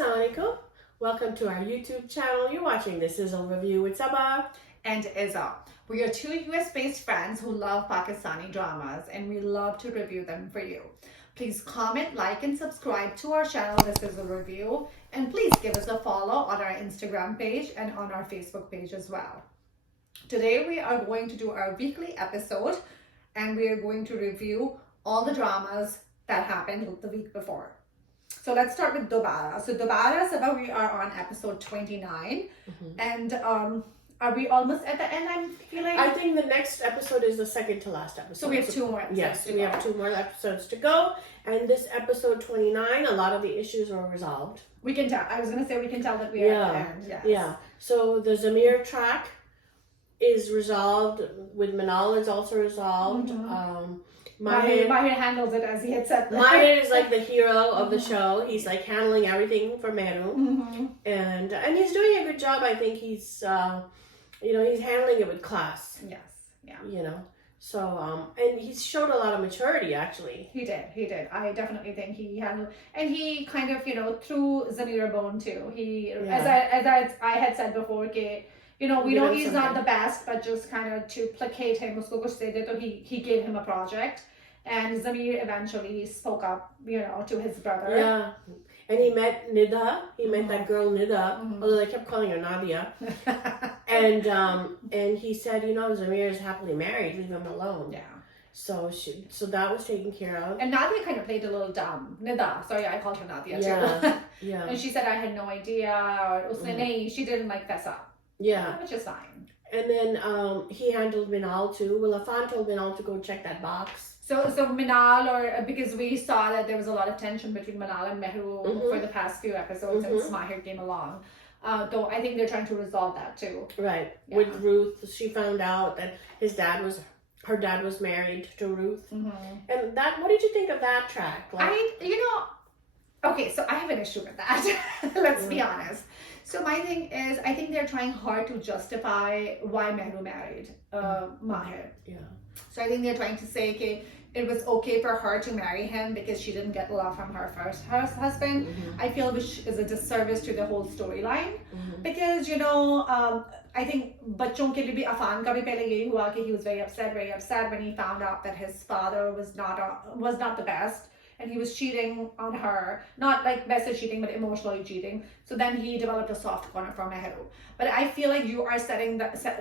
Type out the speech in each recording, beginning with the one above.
Assalamu alaikum. Welcome to our YouTube channel. You're watching the Sizzle review with Sabah and Izza. We are two US-based friends who love Pakistani dramas and we love to review them for you. Please comment, like, and subscribe to our channel, The Sizzle Review, and please give us a follow on our Instagram page and on our Facebook page as well. Today we are going to do our weekly episode and we are going to review all the dramas that happened the week before. So let's start with Dobara. So Dobara, Sabah, we are on episode 29 and are we almost at the end? I'm feeling. I think the next episode is the second to last episode. So we have two more episodes. Yes, we have two more episodes to go. And this episode 29, a lot of the issues are resolved. We can tell. I was going to say we can tell that we are at the end. Yes. Yeah. So the Zamir track is resolved. With Manal is also resolved. Mahir handles it as he had said. Mahir is like the hero of the show. He's like handling everything for Mehru. And he's doing a good job. I think he's he's handling it with class. Yes. Yeah. You know. So and he's showed a lot of maturity actually. He did. I definitely think he handled, and he kind of, threw Zamir a bone too. He as I had said before, we know he's not the best, but just kind of to placate him, usko kuch de de, so he gave him a project. And Zamir eventually spoke up, to his brother. Yeah. And he met Nida. He met that girl Nida, although they kept calling her Nadia. and he said, Zamir is happily married. Leave him alone. Yeah. So that was taken care of. And Nadia kind of played a little dumb. Nida, sorry, I called her Nadia too. Yeah. And she said, I had no idea, or usne nahi. She didn't fess up. Yeah. Which is fine. And then he handled Minal too. Well, Afan told Minal to go check that box. So Minal, because we saw that there was a lot of tension between Minal and Mehru for the past few episodes since Mahir came along. Though I think they're trying to resolve that too. Right. Yeah. With Ruth, she found out that her dad was married to Ruth. And what did you think of that track? Okay, so I have an issue with that. Let's be honest. So my thing is, I think they're trying hard to justify why Mehru married Mahir. Yeah. So I think they're trying to say, okay, it was okay for her to marry him because she didn't get love from her first husband. I feel which is a disservice to the whole storyline. Because, I think bachon ke liye bhi Afan ka bhi pehle yahi hua ki he was very upset when he found out that his father was not the best. And he was cheating on her, not like message cheating, but emotionally cheating. So then he developed a soft corner for Mehru. But I feel like you are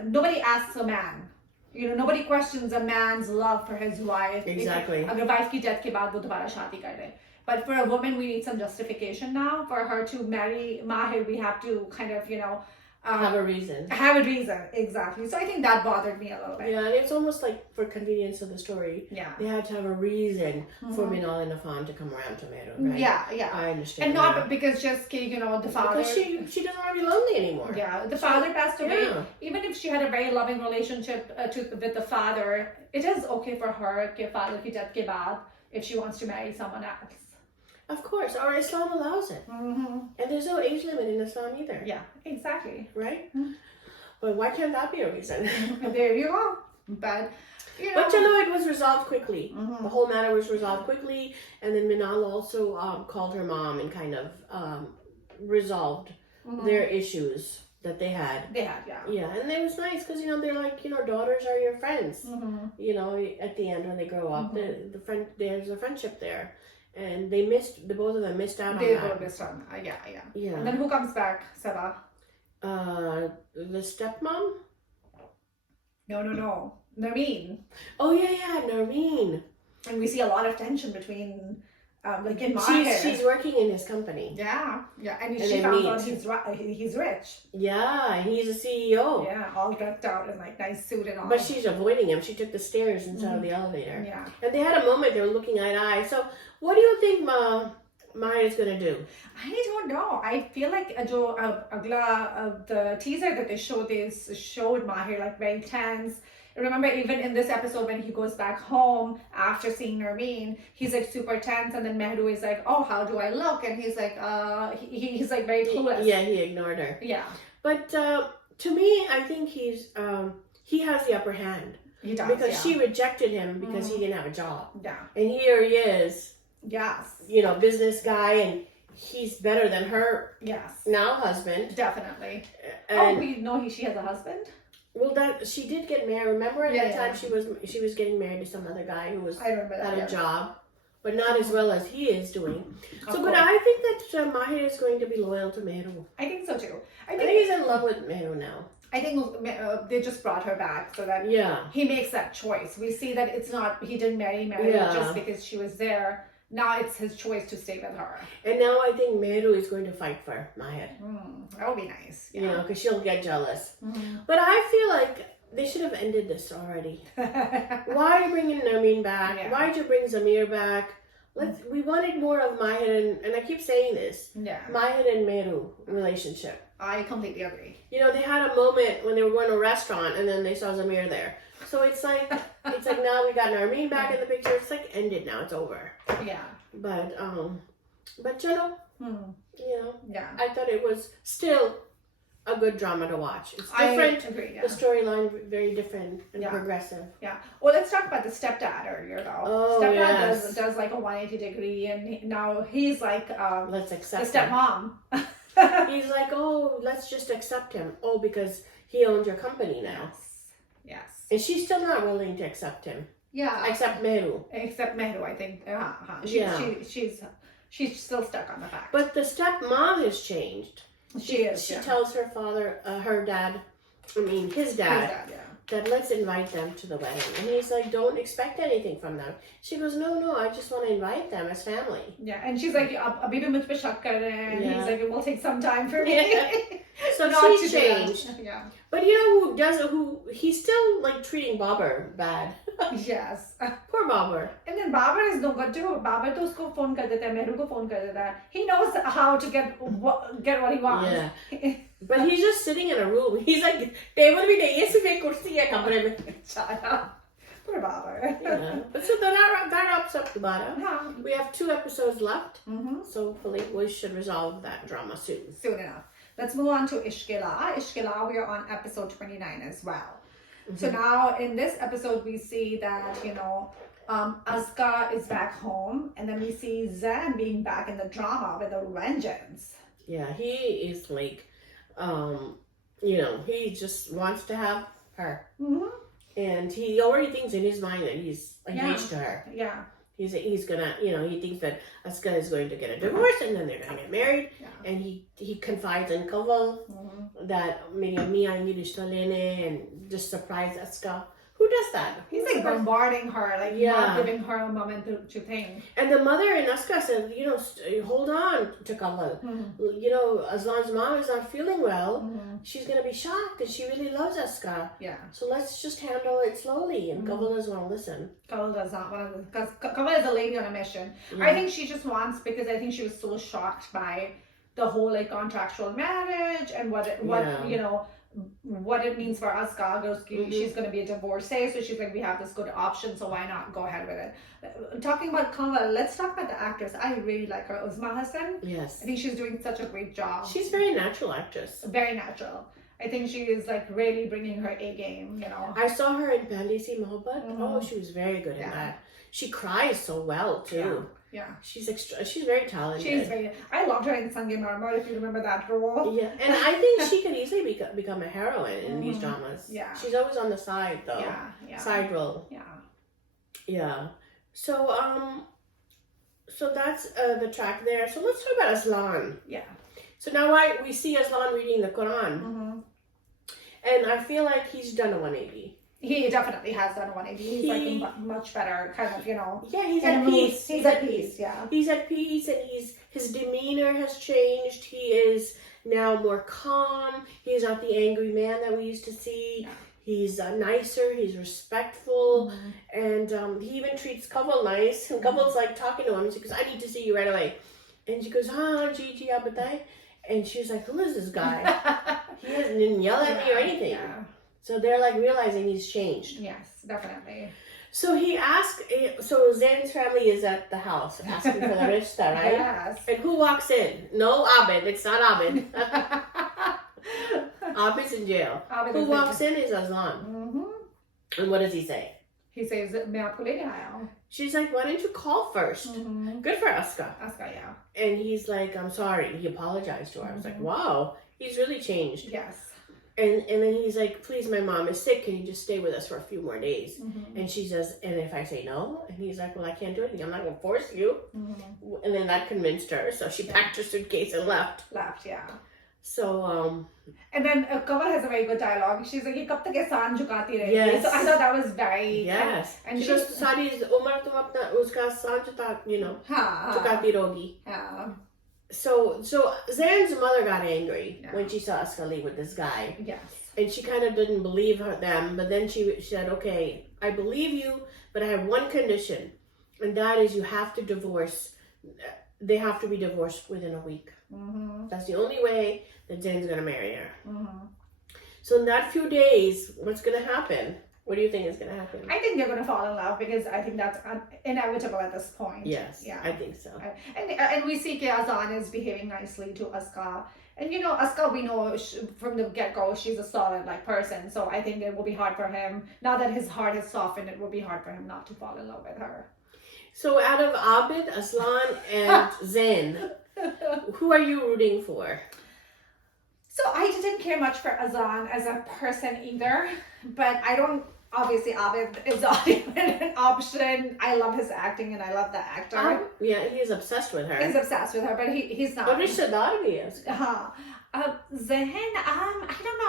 nobody asks a man. Nobody questions a man's love for his wife. Exactly. Agar wife ki death ke baad wo dobara shaadi kar le. But for a woman, we need some justification now. For her to marry Mahir, we have to kind of, have a reason. Have a reason, exactly. So I think that bothered me a little bit. Yeah, and it's almost like for convenience of the story. Yeah. They had to have a reason for Minal and Afan to come around to Mehru, right? Yeah. I understand. And not because just, the father... Because she doesn't want to be lonely anymore. Yeah, the father passed away. Yeah. Even if she had a very loving relationship with the father, it is okay for her, father ki death ke baad, if she wants to marry someone else. Of course, our Islam allows it. And there's no age limit in Islam either. Yeah, exactly. Right? But why can't that be a reason? There you go. But, But it was resolved quickly. The whole matter was resolved quickly. And then Minal also called her mom and kind of resolved their issues that they had. They had, yeah. Yeah, and it was nice because, they're like, daughters are your friends. At the end when they grow up, there's a friendship there. And the both of them missed out on that. They both missed out. Yeah. And then who comes back, Sabah? The stepmom? No. Narmeen. Oh, yeah, Narmeen. And we see a lot of tension between, in Mahir. She's working in his company. Yeah. And she found out he's rich. Yeah, he's a CEO. Yeah, all decked out in nice suit and all. But she's avoiding him. She took the stairs instead of the elevator. Yeah. And they had a moment, they were looking eye to eye. So, what do you think Maya's going to do? I don't know. I feel like the teaser that they showed Mahir very tense. Remember, even in this episode, when he goes back home after seeing Narmeen, he's super tense, and then Mehru is like, "Oh, how do I look?" And he's like, he's very clueless. Yeah, he ignored her. Yeah. But to me, I think he has the upper hand. He does, because she rejected him because he didn't have a job. Yeah. And here he is. Yes. Business guy, and he's better than her Yes. now husband. Definitely. And, we know she has a husband? Well, that she did get married. Remember at that time Yeah. she was getting married to some other guy who was I remember that. had a job, but not as well as he is doing. Of So, but course. I think that Mahir is going to be loyal to Meru. I think so too. I think he's in love with Meru now. I think they just brought her back so that he makes that choice. We see that it's not, he didn't marry just because she was there. Now it's his choice to stay with her. And now I think Meru is going to fight for Mahir. That would be nice. You know, because she'll get jealous. Mm-hmm. But I feel like they should have ended this already. Why are you bringing Narmeen back? Yeah. Why did you bring Zamir back? We wanted more of Mahir and I keep saying this. Yeah. Mahir and Meru relationship. I completely agree. You know, they had a moment when they were going to a restaurant and then they saw Zamir there. So it's like now we got Narmeen back in the picture. It's like ended now. It's over. Yeah. But you know, yeah. I thought it was still a good drama to watch. It's different. I agree, yeah. The storyline very different and progressive. Yeah. Well, let's talk about the stepdad earlier though. Oh, stepdad yes. does like a 180 degree and now he's like let's accept the him. stepmom. He's like, oh, let's just accept him. Oh, because he owns your company now. Yes. And she's still not willing to accept him. Yeah. Except Meru. Except Meru, I think. She's still stuck on the fact. But the stepmom has changed. She tells her father, his dad, that let's invite them to the wedding. And he's like, don't expect anything from them. She goes, no, I just want to invite them as family. Yeah, and she's like, abhi bhi mujh pe shak kar rahe hain. He's like, it will take some time for me. So she changed. Yeah. But you know he's still like treating Babar bad. Yes. Poor Babar. And then Babar is no good too. Babar to usko phone kar deta hai, Meru ko phone kar deta hai. He knows how to get what he wants. Yeah. But he's just sitting in a room. He's like, table bhi nahi hai, sirf ek kursi hai kamre mein. Poor Babar. Yeah. But so that wraps up Dobara. Yeah. We have 2 episodes left. Mm-hmm. So hopefully we should resolve that drama soon. Soon enough. Let's move on to Ishq. We are on episode 29 as well. Mm-hmm. So now in this episode, we see that, Azka is back home. And then we see Zain being back in the drama with a vengeance. Yeah, he is like, he just wants to have her. Mm-hmm. And he already thinks in his mind that he's engaged to her. Yeah. He's gonna, he thinks that Azka is going to get a divorce and then they're gonna get married. Yeah. And he confides in Kaval that me aangi rishta lene and just surprise Azka. Who does that? He's like bombarding her, not giving her a moment to think. And the mother in Azka said, hold on to Kaval. Mm-hmm. As long as mom is not feeling well, she's going to be shocked and she really loves Azka. Yeah. So let's just handle it slowly. And Kaval doesn't want to listen. Kaval does not want to, because Kaval is a lady on a mission. Yeah. I think she just wants, because I think she was so shocked by the whole contractual marriage and what it means for Azka. She's going to be a divorcee, so she's like, we have this good option, so why not go ahead with it. Talking about Kaval, let's talk about the actress. I really like her, Uzma Hassan. Yes. I think she's doing such a great job. She's a very natural actress. Very natural. I think she is really bringing her A game, I saw her in Pehli Si Mohabbat. Oh, she was very good in that. She cries so well too. Yeah. She's very talented. I loved her in Sange Marmar, if you remember that role. Yeah, and I think she could easily become a heroine in these dramas. Yeah. She's always on the side though. Yeah. Side role. Yeah. Yeah. So so that's the track there. So let's talk about Aslan. Yeah. So now we see Aslan reading the Quran. And I feel like he's done a 180. He definitely has done a 180. He's much better, kind of, Yeah, he's at peace. He's at peace, yeah. He's at peace, and his demeanor has changed. He is now more calm. He's not the angry man that we used to see. Yeah. He's nicer. He's respectful, and he even treats Kaval nice. And Kaval's talking to him. She goes, "I need to see you right away," and she goes, "Haan, Gigi, aap bataye." And she's like, "Who is this guy? He didn't yell at me or anything." Yeah. So they're realizing he's changed. Yes, definitely. So so Zain's family is at the house asking for the rishta, right? Yes. And who walks in? No Abid. It's not Abid. Abid's in jail. Who walks in is Aslan. And what does he say? He says, "Main aapko lene aaya hu." She's like, why didn't you call first? Good for Azka. Azka, yeah. And he's like, I'm sorry. He apologized to her. I was like, wow, he's really changed. Yes. And then he's like, please, my mom is sick. Can you just stay with us for a few more days? And she says, and if I say no? And he's like, well, I can't do anything. I'm not going to force you. And then that convinced her. So she packed her suitcase and left. Left, yeah. So, and then Kamal has a very good dialogue. She's like, "Ye kab tak ehsan jhukati rahegi?" Yes. So I thought that was very... Yes. And she goes, Sari umar tum apna uska ehsan jhukati rahogi. Yeah. So Zain's mother got angry when she saw Azka leave with this guy. Yes. And she kind of didn't believe them, but then she said, okay, I believe you, but I have one condition, and that is you have to divorce. They have to be divorced within a week. That's the only way that Zain's going to marry her. So in that few days, what's going to happen? What do you think is going to happen? I think they're going to fall in love because I think that's inevitable at this point. Yes, yeah, I think so. And we see Azan is behaving nicely to Azka. And you know, Azka, we know from the get-go, she's a solid person. So I think it will be hard for him, now that his heart has softened, it will be hard for him not to fall in love with her. So out of Abid, Aslan, and Zain, who are you rooting for? So I didn't care much for Azan as a person either, but I don't, obviously Abid is not even an option. I love his acting and I love the actor. Yeah, he's obsessed with her. He's obsessed with her, but he's not. But Rishadar he is. Zain, I don't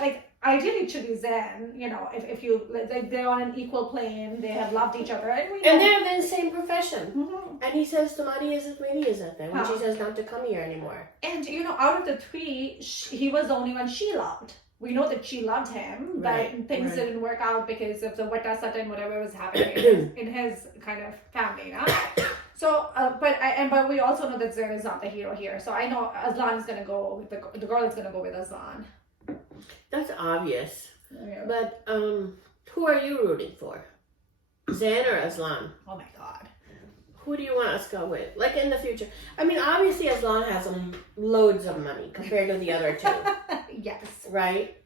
know. Ideally it should be Zain, you know, if you, they're on an equal plane, they have loved each other. And they're in the same profession. And he says, Tumhari izzat meri izzat hai, when she says not to come here anymore. And, you know, out of the three, he was the only one she loved. We know that she loved him, but things didn't work out because of the Wata Satan, whatever was happening in his kind of family, no? So, but we also know that Zain is not the hero here. So I know Aslan is going to go with the girl is going to go with Aslan. That's obvious. Yeah. But who are you rooting for? Zain or Aslan? Oh my God. Who do you want us to go with? Like in the future. I mean, obviously Aslan has loads of money compared to the other two. Yes. Right?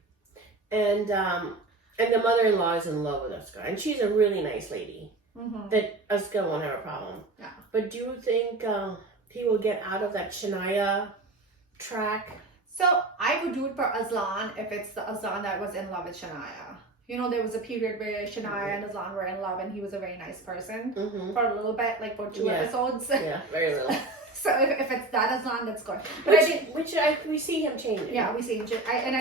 And the mother-in-law is in love with Azka. And she's a really nice lady. That Azka won't have a problem. Yeah. But do you think he will get out of that Shania track? So I would root for Aslan if it's the Aslan that was in love with Shania. You know, there was a period where Shania and Aslan were in love and he was a very nice person for a little bit, like for 2 episodes. Yeah, very little. So if it's that Aslan, that's good. But we see him changing. Yeah, we see him change. I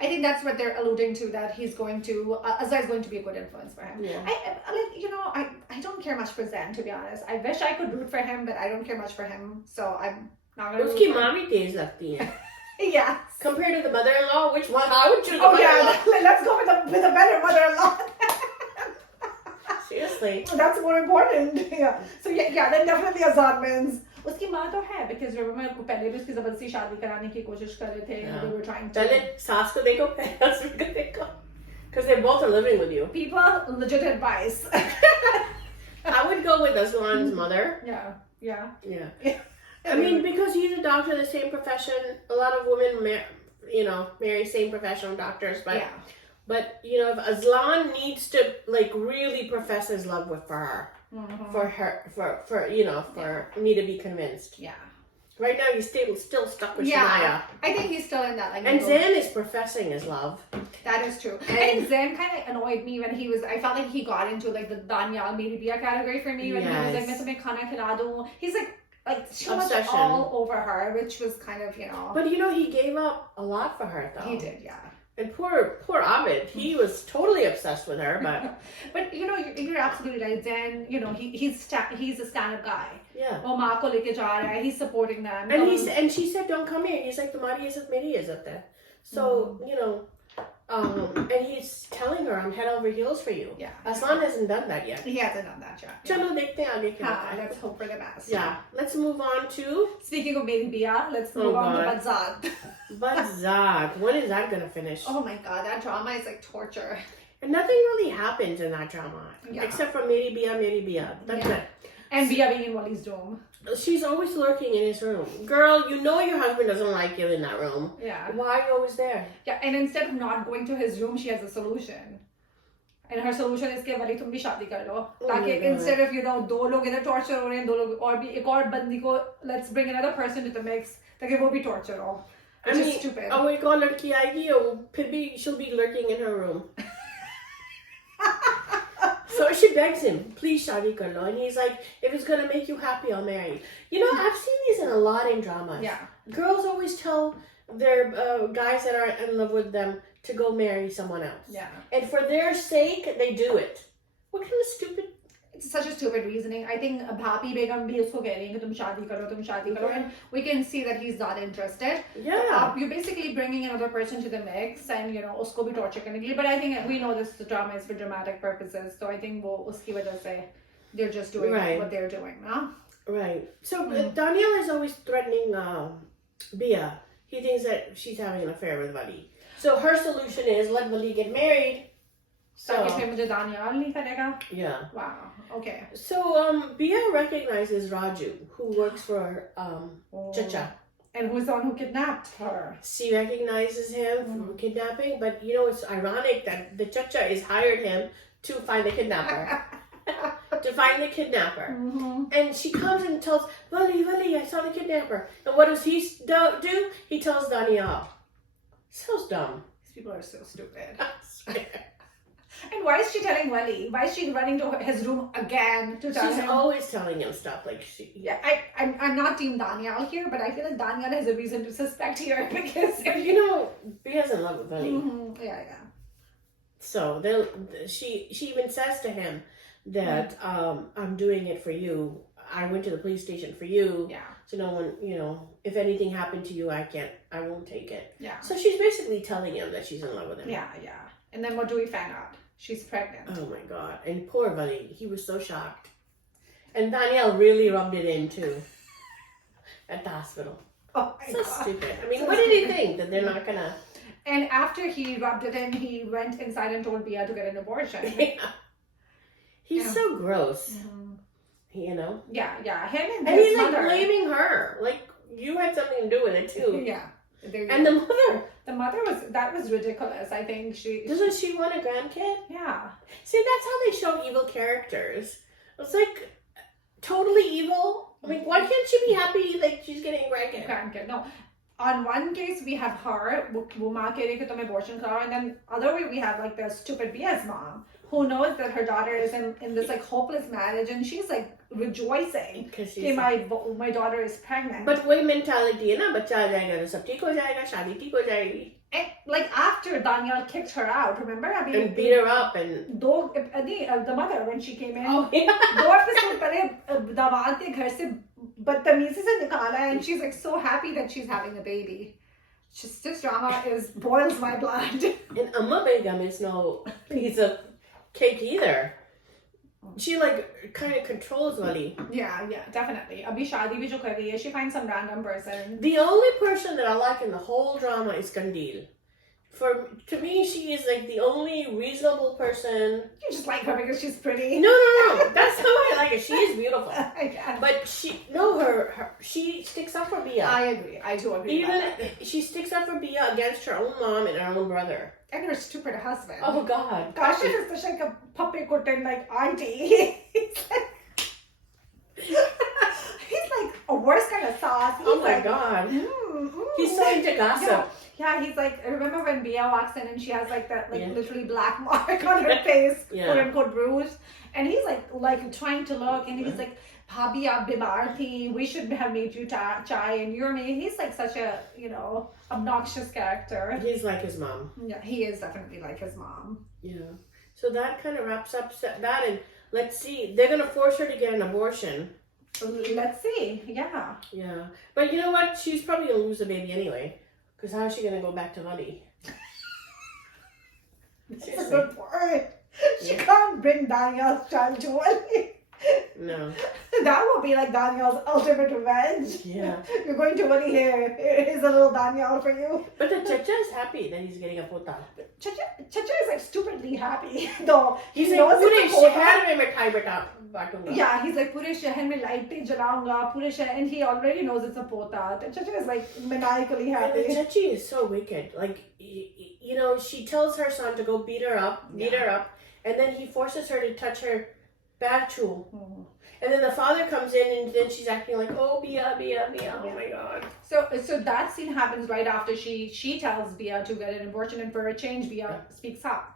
think that's what they're alluding to, that he's going to, Azza is going to be a good influence for him. Yeah. I don't care much for Zain, to be honest. I wish I could root for him, but I don't care much for him. So I'm not going to root Uski for him. mommy तेज लगती है. Yes. Compared to the mother-in-law, which one? I would choose the mother-in-law. Let's go with a better mother-in-law. Seriously. That's more important. Yeah. So yeah, then definitely Azad wins. उसकी माँ तो है, because remember पहले भी उसकी जबरदस्ती शादी कराने की कोशिश कर रहे थे. They were trying to. पहले सास को देखो, पहले हस्बैंड को देखो. Because they both are living with you. People, legit advice. I would go with Aslan's mother. Yeah. I mean, because he's a doctor, the same profession. A lot of women, marry same professional doctors. But if Aslan needs to really profess his love for her, for me to be convinced. Yeah. Right now, he's still stuck with Shania. I think he's still in that. And Zain is professing his love. That is true. And Zain kind of annoyed me when I felt like he got into the Danyal Meri Bia category for me when he was like, "Main tumhe khana khila do." He's like too much all over her, which was kind of, But he gave up a lot for her, though. He did, yeah. And poor Abid, he was totally obsessed with her, but... But, you're absolutely right. Then, he's a stand-up guy. Yeah. Wo maa ko leke ja raha hai, he's supporting them. And she said, don't come here. He's like, Tumhari izzat meri izzat hai. So, and he's telling her, I'm head over heels for you. Yeah. Aslan hasn't done that yet. He hasn't done that yet. Chalo dekhte hain aage kya hota hai. Let's hope for the best. Yeah. Let's move on to... Speaking of Meri Bia, let's move on to Badzaat. Badzaat. When is that going to finish? Oh my God, that drama is like torture. And nothing really happens in that drama. Yeah. Except for Meri Bia. That's it. And Bia being in Wali's room. She's always lurking in his room. Girl, your husband doesn't like you in that room. Yeah. Why are you always there? Yeah, and instead of not going to his room, she has a solution. And her solution is कि वली तुम भी शादी कर लो Oh ताकि my God. instead of दो लोग इधर torture हो रहे हैं दो लोग और भी एक और बंदी को let's bring another person to the mix ताकि वो भी torture हो. Which is stupid. Oh, एक और लड़की आएगी और फिर भी she'll be lurking in her room. So she begs him, please shadi kar lo. And he's like, if it's gonna make you happy, I'll marry you. You know, I've seen these in a lot in dramas. Yeah. Girls always tell their guys that are in love with them to go marry someone else. Yeah. And for their sake, they do it. What kind of stupid... It's such a stupid reasoning. I think Bhapi Begum bhi usko keh rahi hai कि तुम शादी करो. And we can see that he's not interested. Yeah. You're basically bringing another person to the mix and, usko bhi torture करने के लिए. But I think we know this drama is for dramatic purposes. So I think वो उसकी वजह से they're just doing what they're doing, no? Right. So Daniel is always threatening Bia. He thinks that she's having an affair with Vali. So her solution is let Vali get married. So फिर मुझे दानियाल नहीं करेगा. Yeah. Wow. Okay. So Bia recognizes Raju, who works for Chacha. And who's the one who kidnapped her? She recognizes him from kidnapping, but it's ironic that the Chacha has hired him to find the kidnapper. To find the kidnapper. And she comes and tells Vali, I saw the kidnapper. And what does he do? He tells Danielle. So dumb. These people are so stupid. I swear. And why is she telling Wally? Why is she running to his room again to tell him? She's always telling him stuff like she. Yeah, I'm not team Danielle here, but I feel like Danielle has a reason to suspect here because Bia's in love with Vali. Yeah. So she even says to him that I'm doing it for you. I went to the police station for you. Yeah. So no one, if anything happened to you, I won't take it. Yeah. So she's basically telling him that she's in love with him. Yeah. And then what do we find out? She's pregnant. Oh my God. And poor Vali, he was so shocked. And Danielle really rubbed it in too. At the hospital. Oh my God. Stupid. I mean, what did he think? That they're not gonna... And after he rubbed it in, he went inside and told Bia to get an abortion. Yeah. He's so gross. Yeah. Him and he's mother. like blaming her. Like, you had something to do with it too. Yeah. And the mother. The mother was ridiculous. I think Doesn't she want a grandkid? Yeah. See, that's how they show evil characters. It's like totally evil. I mean, why can't she be happy like she's getting a grandkid? No. On one case, we have her, wo maa keh rahi hai ki tum abortion karao, and then other way we have like the stupid Bia's mom, who knows that her daughter is in this like hopeless marriage, and she's like rejoicing that my daughter is pregnant. But वही mentality है ना, बच्चा आ जाएगा तो सब ठीक हो जाएगा, शादी ठीक हो जाएगी. And like after Danielle kicked her out, remember? And beat her up and... the mother, when she came in, oh, yeah. 2 episodes पहले दामाद के घर से बदतमीजी से निकाला, and she's like so happy that she's having a baby. Just this drama boils my blood. And Amma Begum is no piece of cake either. She like kind of controls Vali. Yeah, definitely. Abhi shaadi bhi jo kar rahi hai, she finds some random person. The only person that I like in the whole drama is Kandil. To me, she is like the only reasonable person. You just like her because she's pretty. No. That's how I like her. She is beautiful. But she sticks up for Bia. I agree. I do agree. Even she sticks up for Bia against her own mom and her own brother. And her stupid husband. Oh God. Gosh, is such like a puppet cotton like auntie. He's like a worse kind of sauce. Oh my God. He's so into gossip. Yeah, he's like, remember when Bia walks in and she has like that literally black mark on her face, quote unquote bruise, and he's like trying to look, and he's like, Bhabhi, aap bimar thi, we should have made you chai, and you're me. He's like such a obnoxious character. He's like his mom. Yeah, he is definitely like his mom. Yeah. So that kind of wraps up that, and let's see, they're gonna force her to get an abortion. Let's see. Yeah. Yeah, but you know what? She's probably gonna lose the baby anyway. Because how is she going to go back to Vali? That's a good point. She can't bring Danielle's child to Vali. No. That would be like Danielle's ultimate revenge. Yeah. You're going to Vali here. Here's a little Danielle for you. But the Chacha is happy that he's getting a pota. Chacha is like stupidly happy. Though he's like, Pure shehar mein mithai batunga. Yeah, he's like, Pure shehar mein lighte jalaunga, Pure shehar, and he already knows it's a pota. The Chacha is like maniacally happy. And the Chachi is so wicked. Like, she tells her son to go beat her up, and then he forces her to touch her bachu. And then the father comes in, and then she's acting like, oh, Bia, oh my god. So that scene happens right after she tells Bia to get an abortion, and for a change, Bia speaks up.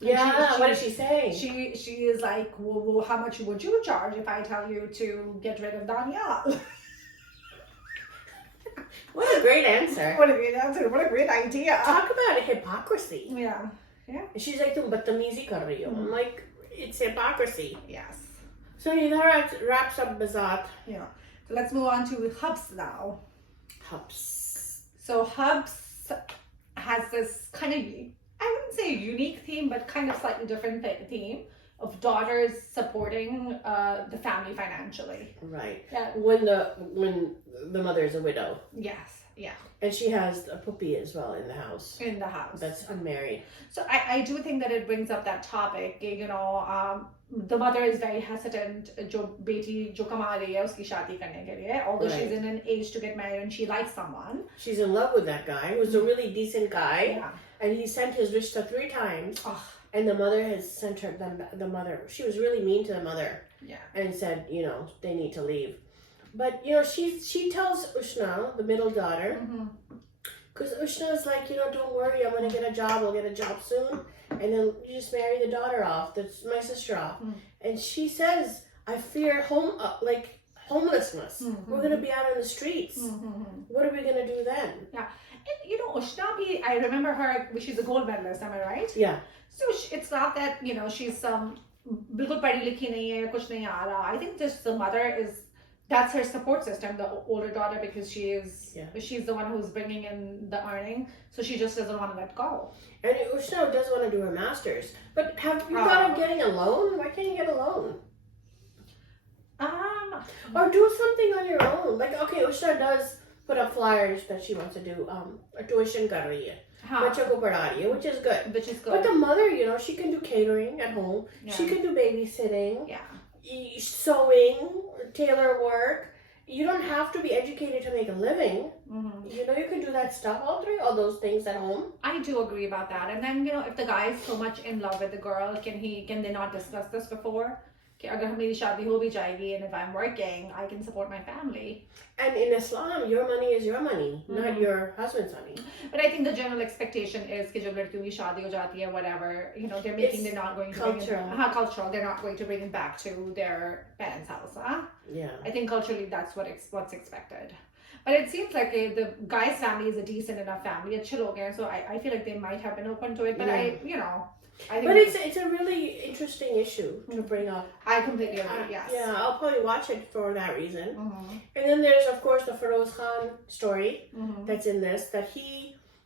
Yeah, what is she saying? She is like, well, how much would you charge if I tell you to get rid of Danielle? What a great answer. What a great answer. What a great idea. Talk about hypocrisy. Yeah. And she's like, tum badtameezi kar rahi ho. I'm like, it's hypocrisy. Yes. So that wraps up Badzaat. Yeah. So let's move on to Habs now. Habs. So Habs has this kind of, I wouldn't say a unique theme, but kind of slightly different theme of daughters supporting the family financially. Right. Yeah. When the mother is a widow. Yes. Yeah. And she has a puppy as well in the house. In the house. That's unmarried. So I do think that it brings up that topic. You know, the mother is very hesitant. Jo beti jo kama rahi hai uski shaadi karne ke liye, although she's in an age to get married and she likes someone. She's in love with that guy who's a really decent guy. Yeah. And he sent his rishta 3 times. Oh. And the mother has sent her, the mother, she was really mean to the mother. Yeah. And said, you know, they need to leave. But, you know, she tells Ushna, the middle daughter, because Ushna's like, you know, don't worry, I'm going to get a job. I'll get a job soon. And then you just marry the daughter off, that's my sister off. And she says, I fear homelessness. We're going to be out in the streets. What are we going to do then? Yeah. And, you know, Ushna, I remember her, she's a gold medalist, am I right? Yeah. So it's not that, you know, she's bilkul padhi likhi nahi hai, kuch nahi aa raha. I think just the mother that's her support system, the older daughter, because she's the one who's bringing in the earning, so she just doesn't want to let go. And Ushna does want to do her master's, but have you thought of getting a loan? Why can't you get a loan? Or do something on your own. Like, okay, Ushna does put up flyers that she wants to do a tuition kar rahi hai. Bachcho ko padha rahi hai, which is good. But the mother, you know, she can do catering at home. Yeah. She can do babysitting. Yeah. Sewing, tailor work. You don't have to be educated to make a living. You know, you can do that stuff, all those things at home. I do agree about that. And then, you know, if the guy is so much in love with the girl, can they not discuss this before? Agar meri shaadi ho bhi jayegi, and if I'm working, I can support my family. And in Islam, your money is your money, not your husband's money. But I think the general expectation is that jab ladkiyon ki shaadi ho jati hai, whatever, you know, they're not going to cultural. They're not going to bring it back to their parents' house. Yeah. I think culturally that's what's expected. But it seems like the guy's family is a decent enough family. It's chill again, so I feel like they might have been open to it. But I think it's a really interesting issue to bring up. I completely agree. Yes. Yeah, I'll probably watch it for that reason. And then there's, of course, the Feroz Khan story that's in this. That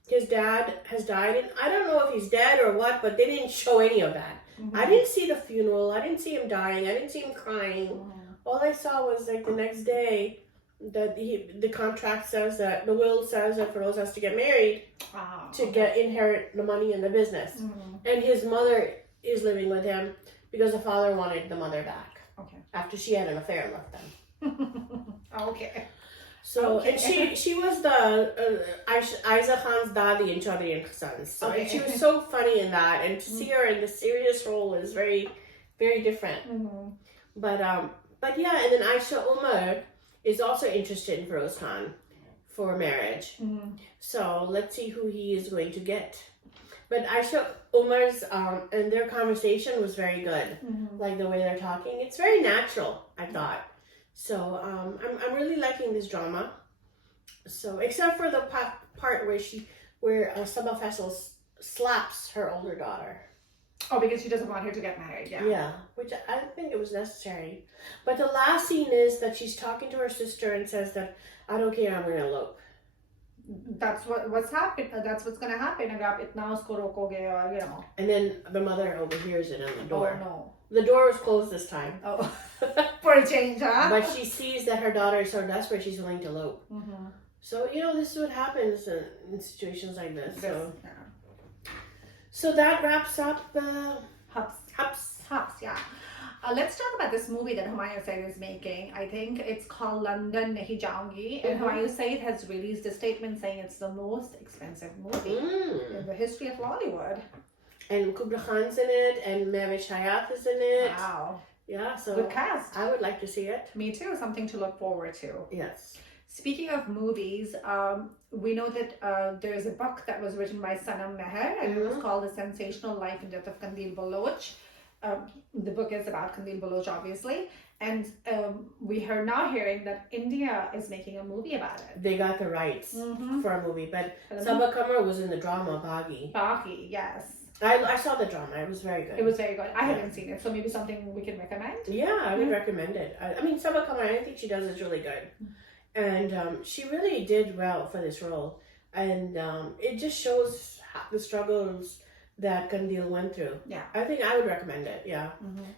his dad has died, and I don't know if he's dead or what, but they didn't show any of that. I didn't see the funeral. I didn't see him dying. I didn't see him crying. All I saw was like the next day that the contract says that the will says that Feroz has to get married to inherit the money in the business, and his mother is living with him because the father wanted the mother back after she had an affair and left them. So and she was the Aiza Khan's dadi in Chaudhry and Sons. So and she was so funny in that, and to see her in the serious role is very, very different. But yeah, and then Aisha Umar is also interested in Feroz Khan for marriage. So let's see who he is going to get. But Aisha Umar's and their conversation was very good. Like the way they're talking, it's very natural, I thought. So I'm really liking this drama. So except for the part where Sabah Faisal slaps her older daughter. Oh, because she doesn't want her to get married. Yeah, which I don't think it was necessary. But the last scene is that she's talking to her sister and says that, I don't care, I'm going to elope. That's what's happened. That's what's going to happen. You know. And then the mother overhears it on the door. Oh, no. The door was closed this time. Oh, for a change, huh? But she sees that her daughter is so desperate, she's willing to elope. So, you know, this is what happens in situations like this. So that wraps up Habs, yeah. Let's talk about this movie that Humayun Saeed is making. I think it's called London Nahi Jaungi. And Humayun Saeed has released a statement saying it's the most expensive movie in the history of Bollywood. And Kubra Khan's in it, and Mehwish Hayat is in it. Wow. Yeah, so good cast. I would like to see it. Me too. Something to look forward to. Yes. Speaking of movies, we know that there is a book that was written by Sanam Meher, and it was called The Sensational Life and Death of Qandil Baloch. The book is about Qandil Baloch, obviously. And we are now hearing that India is making a movie about it. They got the rights for a movie, but Sabah Kamar was in the drama Baghi. Baghi, yes. I saw the drama. It was very good. It was very good. I haven't seen it, so maybe something we can recommend. Yeah, I would recommend it. I mean, Sabah Kamar, I think she does is really good. And she really did well for this role. And it just shows the struggles that Qandil went through. Yeah. I think I would recommend it, yeah.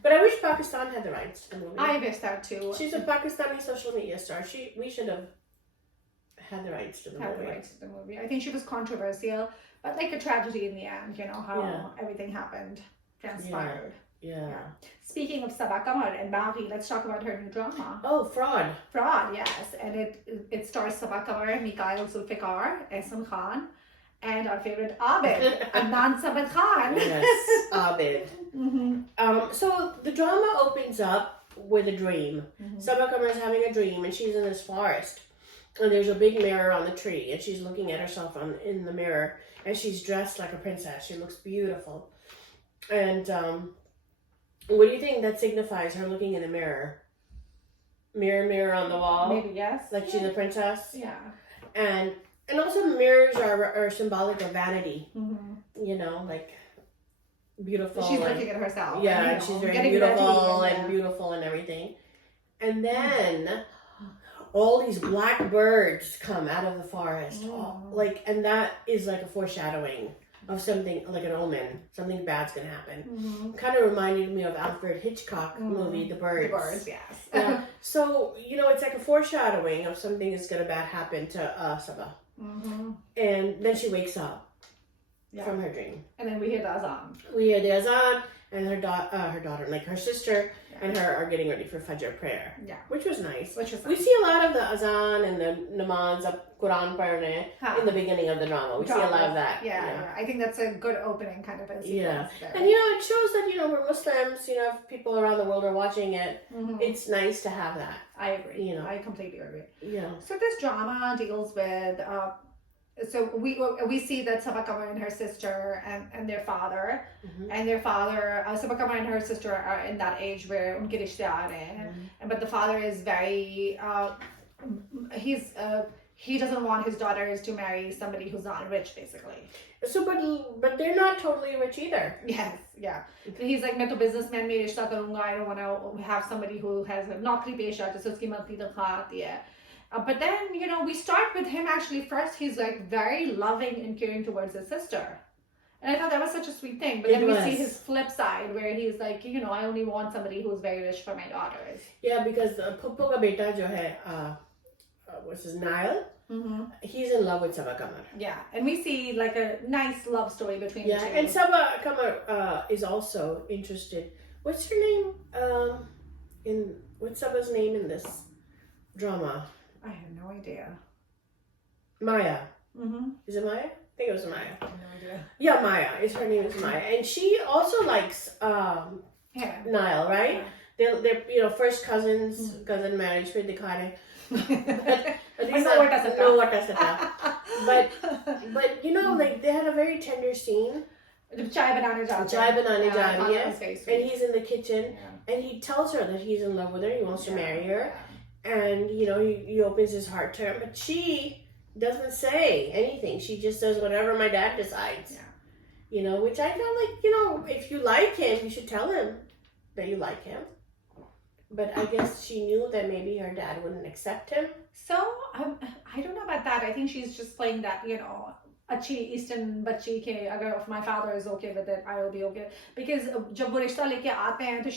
But I wish Pakistan had the rights to the movie. I wish that too. She's a Pakistani social media star. We should have had the rights to the movie. I think she was controversial, but like a tragedy in the end, you know, how everything happened, transpired. Yeah. Speaking of Sabah Kamar and Baghi, let's talk about her new drama. Oh, Fraud. Fraud, yes. And it stars Sabah Kamar, Mikhail Zulfikar, Ehsan Khan, and our favorite Abid, Adnan Sabit Khan. Yes, Abid. So the drama opens up with a dream. Sabah Kamar is having a dream, and she's in this forest. And there's a big mirror on the tree, and she's looking at herself in the mirror, and she's dressed like a princess. She looks beautiful. And what do you think that signifies, her looking in the mirror? Mirror, mirror on the wall? Maybe, yes. Like she's a princess? Yeah. And also mirrors are symbolic of vanity. You know, like beautiful. She's looking at herself. Yeah, and she's very beautiful and beautiful and everything. And then all these black birds come out of the forest. And that is like a foreshadowing of something, like an omen. Something bad's gonna happen. Kind of reminded me of Alfred Hitchcock movie, The Birds. The Birds, yes. Yeah. So, you know, it's like a foreshadowing of something is gonna bad happen to Sabah. And then she wakes up from her dream. And then we hear the azan. We hear the azan, and her daughter, like her sister, and her are getting ready for Fajr prayer. Yeah. Which was nice. We see a lot of the azan and the namaz of Quran parne in the beginning of the drama. We see a lot of that. Yeah. I think that's a good opening kind of a sequence. Yeah. And you know, it shows that, you know, we're Muslims, you know, if people around the world are watching it, it's nice to have that. I agree. You know. I completely agree. Yeah. So this drama deals with so we see that Sabah Kamar and her sister and their father Sabah Kamar and her sister are in that age where unke rishte aa rahe hain, but the father is very he doesn't want his daughters to marry somebody who's not rich, basically. So but they're not totally rich either. Yes, yeah. He's like, मैं तो businessman में रिश्ता करूँगा. I don't want to have somebody who has a नौकरी पेशा जिससे उसकी monthly तनख्वाह आती है. But then, you know, we start with him actually first. He's like very loving and caring towards his sister. And I thought that was such a sweet thing. But then we see his flip side where he's like, you know, I only want somebody who's very rich for my daughters. Yeah, because Puppu ka beta jo hai, what's his Nile? He's in love with Sabah Kamar. Yeah, and we see like a nice love story between the two. Yeah, and Sabah Kamar is also interested. What's her name? What's Sabah's name in this drama? I have no idea. Maya. Is it Maya? I think it was Maya. I have no idea. Yeah, Maya. Her name is Maya, and she also likes Nile, right? Yeah. They're you know, first cousins, cousin marriage, फिर दिखा रहे. But you know, like they had a very tender scene. Chai banane ja rahi hai, and he's in the kitchen, and he tells her that he's in love with her. He wants to marry her. And, you know, he opens his heart to her, but she doesn't say anything. She just says whatever my dad decides. Yeah. You know, which I felt like, you know, if you like him, you should tell him that you like him. But I guess she knew that maybe her dad wouldn't accept him. So, I don't know about that. I think she's just playing that, you know, अच्छी Eastern बच्ची के अगर if my father is okay with it, I will be okay. Because जब वो रिश्ता लेके आते हैं तो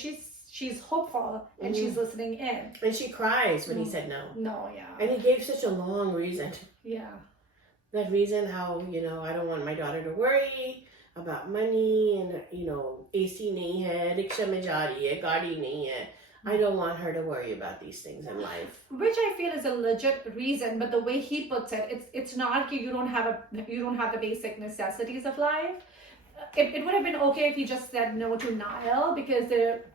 she's hopeful and she's listening in. And she cries when he said no. No, yeah. And he gave such a long reason. Yeah. That reason how, you know, I don't want my daughter to worry about money and, you know, AC nahi hai, rickshaw mein ja rahi hai, gaadi nahi hai. I don't want her to worry about these things in life. Which I feel is a legit reason, but the way he puts it, it's not that you don't have the basic necessities of life. it would have been okay if he just said no to Niall because there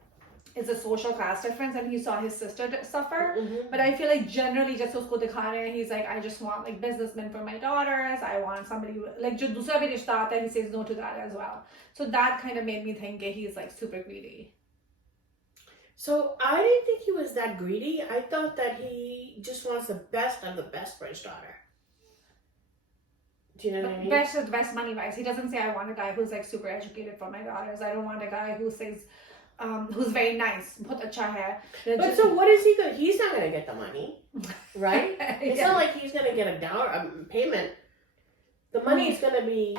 is a social class difference and he saw his sister suffer. But I feel like generally just usko dikha rahe hain, he's like, I just want like businessmen for my daughters. I want somebody like jo dusra bhi rishta aata hai, he says no to that as well. So that kind of made me think he's like super greedy. So I didn't think he was that greedy. I thought that he just wants the best of the best for his daughter. Do you know what I mean? Best is best money wise. He doesn't say I want a guy who's like super educated for my daughters. I don't want a guy who says who's very nice. But so what is he going? He's not going to get the money, right? It's not like he's going to get a payment. The money is going to be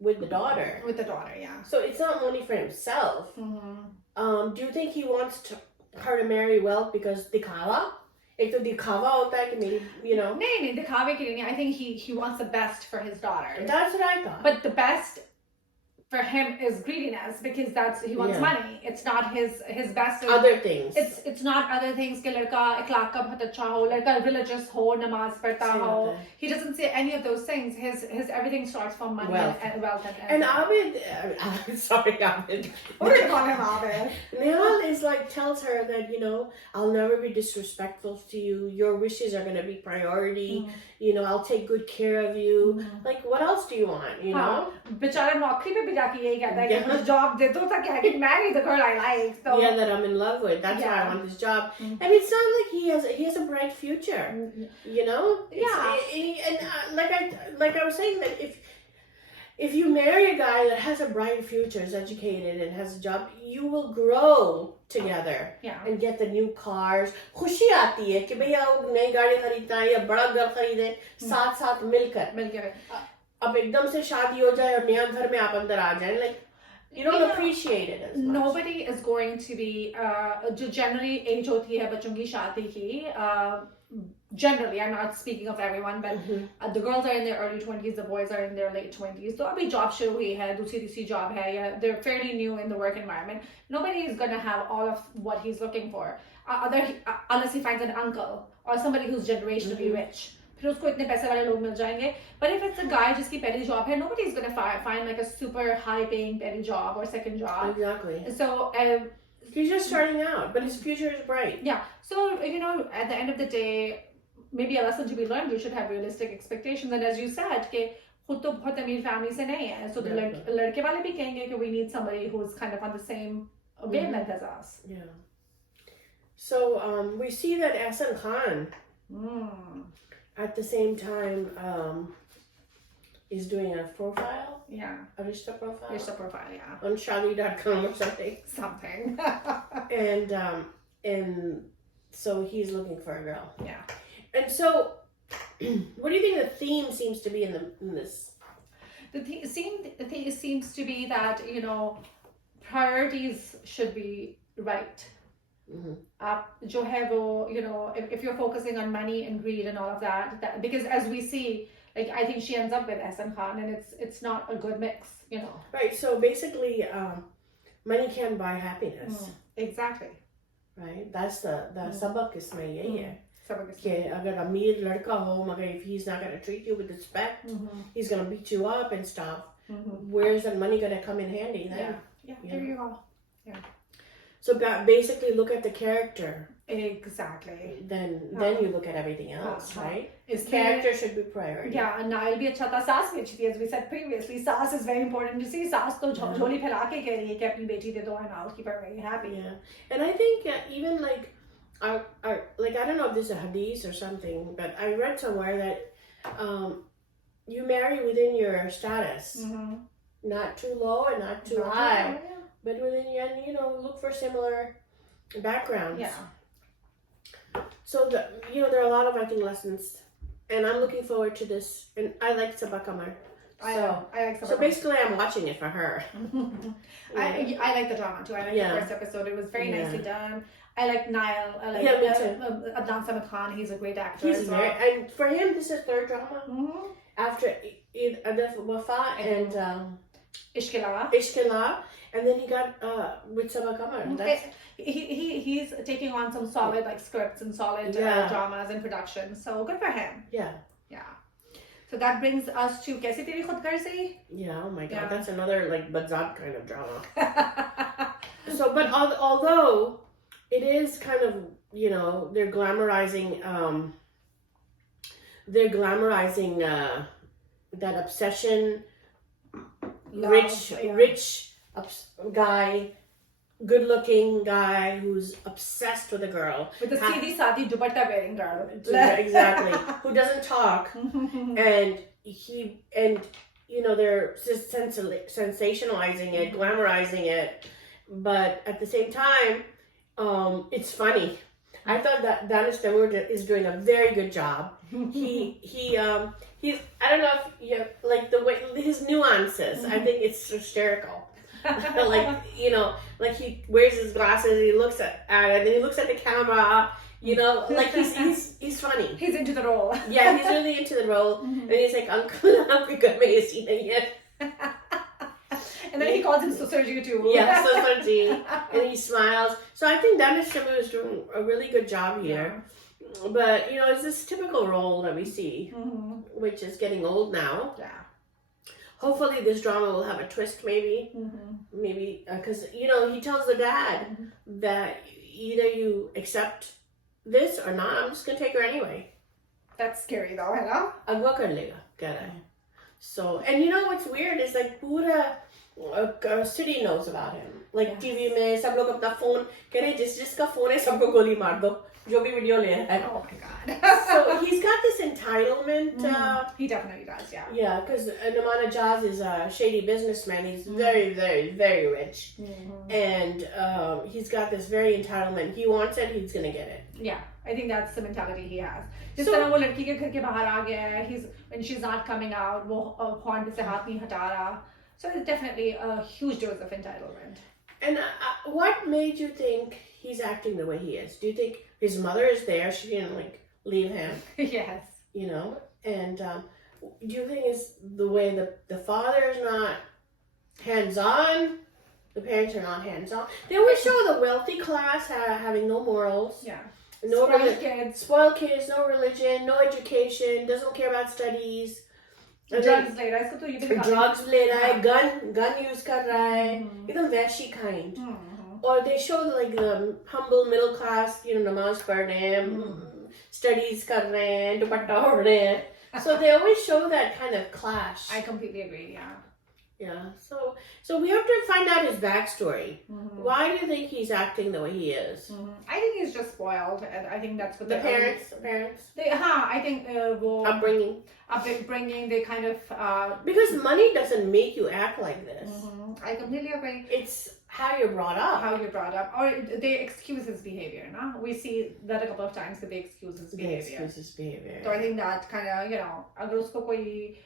with the daughter. With the daughter, yeah. So it's not money for himself. Do you think he wants her to marry wealth because dikhawa? एक तो दिखावा होता है कि मेरी, you know. नहीं दिखावे के लिए नहीं. I think he wants the best for his daughter. That's what I thought. But the best for him is greediness because he wants money. It's not his best. Other things. It's not other things. कि लड़का इखलाक का बहुत अच्छा हो, लड़का religious हो, नमाज पढ़ता हो. He doesn't say any of those things. His everything starts from money and wealth and Abid. Sorry, Abid. What do you call him, Abid? Nihal is like tells her that, you know, I'll never be disrespectful to you. Your wishes are gonna be priority. You know, I'll take good care of you. Like, what else do you want? You know. बेचारा नौकरी पे भी जाके यही कहता है कि मुझे जॉब दे दो ताकि I can marry the girl I like. So yeah, that I'm in love with. That's why I want this job. And it's not like he has a bright future. You know. And like I was saying that if you marry a guy that has a bright future, is educated and has a job, you will grow together and get the new cars. खुशी आती है कि भैया वो नई गाड़ी खरीदना है या बड़ा घर खरीदे साथ मिलकर अब एकदम से शादी हो जाए और नया घर में आप अंदर आ जाए, like you don't appreciate it as much. Nobody is going to be जो generally age होती है बच्चों की शादी की generally, I'm not speaking of everyone, but the girls are in their early 20s, the boys are in their late 20s. So अभी job शुरू हुई है, दूसरी job है, या they're fairly new in the work environment. Nobody is going to have all of what he's looking for, unless he finds an uncle or somebody who's generationally rich. फिर उसको इतने पैसे वाले लोग मिल जाएंगे. But if it's a guy जिसकी पहली job है, nobody is going to find like a super high paying pehli job or second job. Exactly. So he's just starting out, but his future is bright. Yeah. So, you know, at the end of the day, maybe a lesson to be learned, you should have realistic expectations. And as you said, कि खुद तो बहुत अमीर family से नहीं है. So the लड़के वाले भी कहेंगे कि we need somebody who's kind of on the same wavelength as us. Yeah. So we see that Ahsan Khan at the same time is doing a profile. Yeah. A Rishta profile. Rishta profile, yeah. On Shadi.com or something. Something. and so he's looking for a girl. Yeah. And so, what do you think the theme seems to be in this? The theme seems to be that, you know, priorities should be right. जो है वो, you know, if you're focusing on money and greed and all of that, because as we see, like, I think she ends up with Ahsan Khan, and it's not a good mix, you know. Right. So basically, money can buy happiness. Exactly. Right. That's the sabak isme yahi hai. कि अगर अमीर लड़का हो मगर if he's not going to treat you with respect, he's going to beat you up and stuff. Where's that money going to come in handy then? Yeah. There you go. Yeah. So basically, look at the character. Exactly. Then you look at everything else, right? His character should be priority. Yeah, and Niall भी अच्छा था, सास भी अच्छी थी, as we said previously. सास is very important. You see, सास तो झोली फैला के कह रही है कि अपनी बेटी दे दो, and I'll keep her very happy. Yeah, and I think even like like I don't know if this is a hadith or something, but I read somewhere that you marry within your status, not too low and not too high, but within your, you know, look for similar backgrounds. Yeah. So there are a lot of acting lessons, and I'm looking forward to this. And I like Sabah Kamar. I like Sabah. So basically, I'm watching it for her. I like the drama too. I like the first episode. It was very nicely done. I like Niall. I like me too. Adnan Samad Khan. He's a great actor. He's and for him, this is third drama after Eid Adaf Wafa and Ishq, and then he got with Sabah Kamar. He's taking on some solid like scripts and solid dramas and production. So good for him. Yeah. So that brings us to Kaisi Teri Khudgarzi. Yeah, oh my god, Yeah. that's another like Badzaat kind of drama. So, but although it is kind of, you know, they're glamorizing that obsession, rich guy, good looking guy who's obsessed with a girl. With the Sidi Sati dupatta wearing girl. Exactly. Who doesn't talk. And you know, they're just sensationalizing it, glamorizing it. But at the same time, it's funny. I thought that Danish is doing a very good job. He's I don't know if you like the way his nuances. I think it's hysterical. Like, you know, like he wears his glasses, he looks at it, and then he looks at the camera. You know, like he's funny. He's into the role. Yeah, he's really into the role, and he's like, Uncle, Africa may have seen it yet. And then he calls him Susarji too. Yeah, Susarji. And he smiles. So I think Danish is doing a really good job here. Yeah. But, you know, it's this typical role that we see, which is getting old now. Yeah. Hopefully this drama will have a twist, maybe. Maybe, because, you know, he tells the dad that either you accept this or not, I'm just going to take her anyway. That's scary though, है ना? Agwa kar lega, keh raha hai. So, and you know what's weird is like pura city knows about him. Like TV में सब लोग अपना phone कह रहे जिसका phone है सबको गोली मार दो जो भी video ले रहा है. Oh my god. So he's got this entitlement. He definitely does, yeah. Yeah, because Naman Ajaz is a shady businessman. He's very, very, very rich, and he's got this very entitlement. He wants it, he's gonna get it. Yeah, I think that's the mentality he has. जिस तरह वो लड़की के घर के बाहर आ गया है, when she's not coming out, वो horn पे से हाथ नहीं हटा रहा. So it's definitely a huge dose of entitlement. And what made you think he's acting the way he is? Do you think his mother is there? She didn't like leave him. Yes. You know, and do you think it's the way the father is not hands-on? The parents are not hands-on. They always show the wealthy class having no morals. Yeah. No spoiled kids, no religion, no education, doesn't care about studies. Drugs ले रहा है, इसको तो ये भी drugs ले रहा है, gun use कर रहा है, एकदम वैशी kind. Or they show like the humble middle class, you know, namaz पढ़ रहे हैं, studies कर रहे हैं, दुपट्टा ओढ़ रहे हैं. So they always show that kind of clash. I completely agree, yeah. Yeah, so we have to find out his backstory. Why do you think he's acting the way he is? I think he's just spoiled, and I think that's what the parents. I think upbringing, they kind of because money doesn't make you act like this. I completely agree. It's how you're brought up. Or they excuse his behavior. No, we see that a couple of times that they excuse his behavior. So I think that kind of, you know, अगर उसको कोई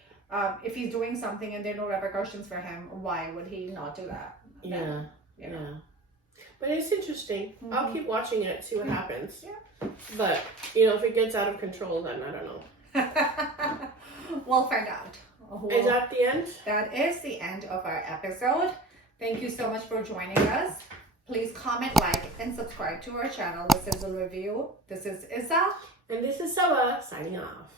if he's doing something and there are no repercussions for him, why would he not do that? Yeah. But it's interesting. I'll keep watching it, see what happens. Yeah. But, you know, if it gets out of control, then I don't know. We'll find out. Is that the end? That is the end of our episode. Thank you so much for joining us. Please comment, like, and subscribe to our channel, The Sizzle Review. This is Izza. And this is Sawa, signing off.